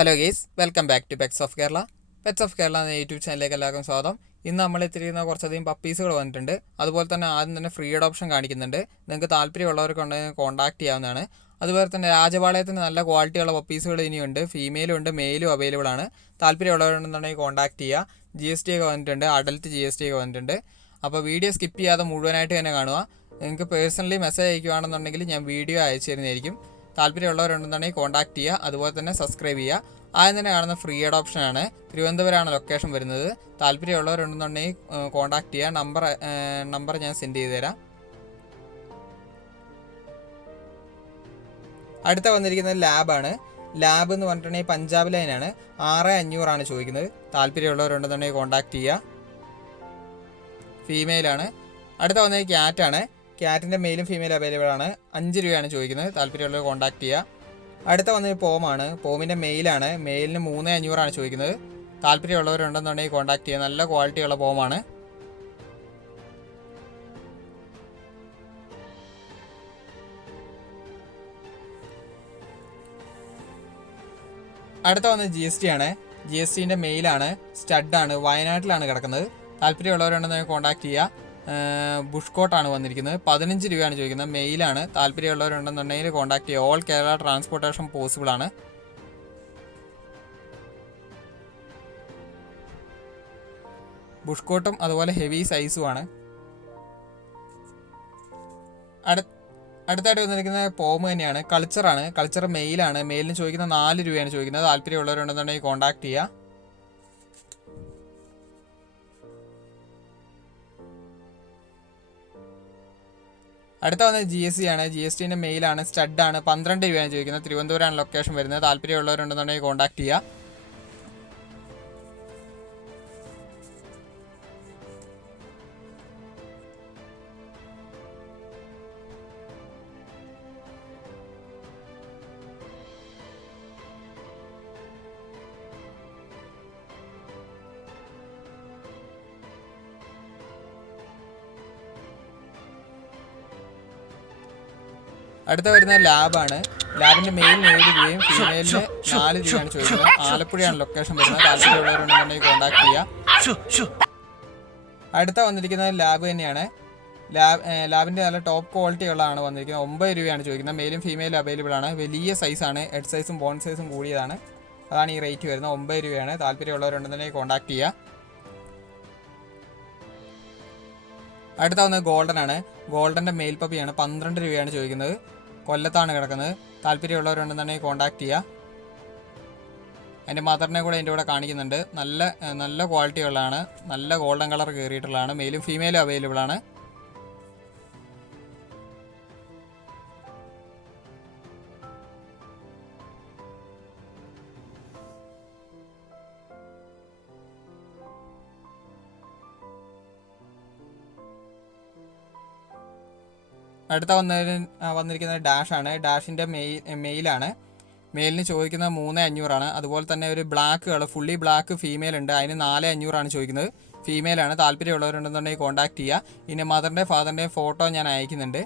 Hello guys, welcome back to pets of Kerala. Pets of Kerala എന്ന YouTube ചാനലിലേക്ക് എല്ലാവർക്കും സ്വാഗതം. ഇന്ന് നമ്മൾ എത്തിയിരിക്കുന്ന കുറച്ചധികം പപ്പീസുകൾ വന്നിട്ടുണ്ട്. അതുപോലെ തന്നെ ആദ്യം തന്നെ ഫ്രീ അഡോപ്ഷൻ കാണിക്കുന്നുണ്ട്. നിങ്ങൾക്ക് താല്പര്യമുള്ളവർക്കുണ്ടെങ്കിൽ കോൺടാക്ട് ചെയ്യാവുന്നതാണ്. അതുപോലെ തന്നെ രാജപാളയത്തിന് നല്ല ക്വാളിറ്റിയുള്ള പപ്പീസുകൾ ഇനിയുണ്ട്. ഫീമെയിലും ഉണ്ട്, മെയിലും അവൈലബിൾ ആണ്. താല്പര്യമുള്ളവരുണ്ടെന്നുണ്ടെങ്കിൽ കോൺടാക്ട് ചെയ്യുക. GST ഒക്കെ വന്നിട്ടുണ്ട്, അഡൽട്ട് GST ഒക്കെ വന്നിട്ടുണ്ട്. അപ്പോൾ വീഡിയോ സ്കിപ്പ് ചെയ്യാതെ മുഴുവനായിട്ട് തന്നെ കാണുക. നിങ്ങൾക്ക് പേഴ്സണലി മെസ്സേജ് അയക്കുകയാണെന്നുണ്ടെങ്കിൽ ഞാൻ വീഡിയോ അയച്ചു തരുന്നതായിരിക്കും. താല്പര്യമുള്ളവരുണ്ടെന്നുണ്ടെങ്കിൽ കോൺടാക്ട് ചെയ്യുക. അതുപോലെ തന്നെ സബ്സ്ക്രൈബ് ചെയ്യുക. ആദ്യം തന്നെ കാണുന്ന ഫ്രീ അഡോപ്ഷനാണ്. തിരുവനന്തപുരമാണ് ലൊക്കേഷൻ വരുന്നത്. താല്പര്യമുള്ളവരുണ്ടെന്നുണ്ടെങ്കിൽ കോൺടാക്ട് ചെയ്യുക. നമ്പർ ഞാൻ സെൻഡ് ചെയ്ത് തരാം. അടുത്ത വന്നിരിക്കുന്നത് ലാബാണ്. ലാബ് എന്ന് പറഞ്ഞിട്ടുണ്ടെങ്കിൽ പഞ്ചാബ് ലൈനാണ്. 6500 ചോദിക്കുന്നത്. താല്പര്യമുള്ളവരുണ്ടെന്നുണ്ടെങ്കിൽ കോൺടാക്ട് ചെയ്യുക. ഫീമെയിലാണ്. അടുത്ത വന്നത് ക്യാറ്റാണ്. ക്യാറ്റിൻ്റെ മെയിലും ഫീമെയിലും അവൈലബിൾ ആണ്. 5 രൂപയാണ് ചോദിക്കുന്നത്. താല്പര്യമുള്ളവർ കോൺടാക്ട് ചെയ്യുക. അടുത്ത വന്നത് പോമാണ്. പോമിൻ്റെ മെയിലാണ്. മെയിലിന് 3500 ചോദിക്കുന്നത്. താല്പര്യമുള്ളവരുണ്ടെന്നുണ്ടെങ്കിൽ കോൺടാക്ട് ചെയ്യുക. നല്ല ക്വാളിറ്റിയുള്ള പോമാണ്. അടുത്ത വന്നത് GST ആണ്. GSTൻ്റെ മെയിലാണ്. സ്റ്റഡാണ്. വയനാട്ടിലാണ് കിടക്കുന്നത്. താല്പര്യമുള്ളവരുണ്ടെന്നുണ്ടെങ്കിൽ കോൺടാക്ട് ചെയ്യുക. ബുഷ് കോട്ടാണ് വന്നിരിക്കുന്നത്. 15 രൂപയാണ് ചോദിക്കുന്നത്. മെയിലാണ്. താല്പര്യമുള്ളവരുണ്ടെന്നുണ്ടെങ്കിൽ കോൺടാക്ട് ചെയ്യുക. ഓൾ കേരള ട്രാൻസ്പോർട്ടേഷൻ പോസിബിൾ ആണ്. ബുഷ് കോട്ടും അതുപോലെ ഹെവി സൈസുമാണ്. അടുത്തായിട്ട് വന്നിരിക്കുന്നത് പോമ് തന്നെയാണ്. കൾച്ചറാണ്. കൾച്ചർ മെയിലാണ്. മെയിലിന് ചോദിക്കുന്ന 4 രൂപയാണ് ചോദിക്കുന്നത്. താല്പര്യമുള്ളവരുണ്ടെന്നുണ്ടെങ്കിൽ കോൺടാക്ട് ചെയ്യുക. അടുത്ത വന്നത് GST ആണ്. GSTൻ്റെ മെയിലാണ്. സ്റ്റഡാണ്. 12 രൂപയാണ് ചോദിക്കുന്നത്. തിരുവനന്തപുരമാണ് ലൊക്കേഷൻ വരുന്നത്. താല്പര്യമുള്ളവരുണ്ടെന്നുണ്ടെങ്കിൽ കോൺടാക്ട് ചെയ്യുക. അടുത്ത വരുന്ന ലാബാണ്. ലാബിൻ്റെ മെയിലിന് 7 രൂപയും ഫീമെയിലിന് 4 രൂപയാണ് ചോദിക്കുന്നത്. ആലപ്പുഴയാണ് ലൊക്കേഷൻ വരുന്നത്. താല്പര്യമുള്ളവരുണ്ടെന്നുണ്ടെങ്കിൽ കോൺടാക്ട് ചെയ്യുക. അടുത്ത വന്നിരിക്കുന്നത് ലാബ് തന്നെയാണ്. ലാബിൻ്റെ നല്ല ടോപ്പ് ക്വാളിറ്റി ഉള്ളതാണ് വന്നിരിക്കുന്നത്. 9 രൂപയാണ് ചോദിക്കുന്നത്. മെയിലും ഫീമെയിലും അവൈലബിൾ ആണ്. വലിയ സൈസാണ്. ഹെഡ് സൈസും ബോൺ സൈസും കൂടിയതാണ്. അതാണ് ഈ റേറ്റ് വരുന്നത്. 9 രൂപയാണ്. താല്പര്യമുള്ളവരുണ്ടെന്നുണ്ടെങ്കിൽ കോൺടാക്ട് ചെയ്യുക. അടുത്ത വന്നത് ഗോൾഡൻ ആണ്. ഗോൾഡൻ്റെ മെയിൽ പപ്പിയാണ്. 12 രൂപയാണ് ചോദിക്കുന്നത്. കൊല്ലത്താണ് കിടക്കുന്നത്. താല്പര്യമുള്ളവരുണ്ടെന്നുണ്ടെങ്കിൽ കോൺടാക്ട് ചെയ്യുക. അതിൻ്റെ മദറിനെ കൂടെ അതിൻ്റെ കൂടെ കാണിക്കുന്നുണ്ട്. നല്ല ക്വാളിറ്റി ഉള്ളതാണ്. നല്ല ഗോൾഡൻ കളർ കയറിയിട്ടുള്ളതാണ്. മെയിലും ഫീമെയിലും അവൈലബിൾ ആണ്. അടുത്ത വന്നിരിക്കുന്നത് ഡാഷാണ്. ഡാഷിൻ്റെ മെയിലാണ്. മെയിലിന് ചോദിക്കുന്നത് 3500 അതുപോലെ തന്നെ ഒരു black colour fully black female ഉണ്ട്. അതിന് 4500 ചോദിക്കുന്നത്. ഫീമെയിലാണ്. താല്പര്യമുള്ളവരുണ്ടെന്നുണ്ടെങ്കിൽ കോൺടാക്ട് ചെയ്യുക. ഇനി മദറിൻ്റെയും ഫാദറിൻ്റെയും ഫോട്ടോ ഞാൻ അയക്കുന്നുണ്ട്.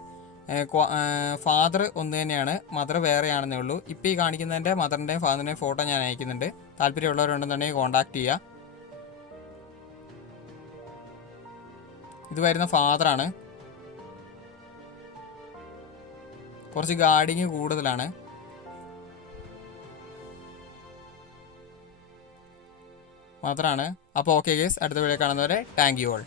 ഫാദർ ഒന്ന് തന്നെയാണ്, മദർ വേറെയാണെന്നേ ഉള്ളൂ. ഇപ്പോൾ ഈ കാണിക്കുന്നതിൻ്റെ മദറിൻ്റെയും ഫാദറിൻ്റെയും ഫോട്ടോ ഞാൻ അയക്കുന്നുണ്ട്. താല്പര്യമുള്ളവരുണ്ടെന്നുണ്ടെങ്കിൽ കോൺടാക്ട് ചെയ്യുക. ഇത് വരുന്ന ഫാദറാണ്. കുറച്ച് ഗാർഡിങ് കൂടുതലാണ്. മാത്രമാണ്. അപ്പോൾ ഓക്കെ ഗൈസ്, അടുത്ത വീഡിയോ കാണുന്നവരെ താങ്ക് യു ഓൾ.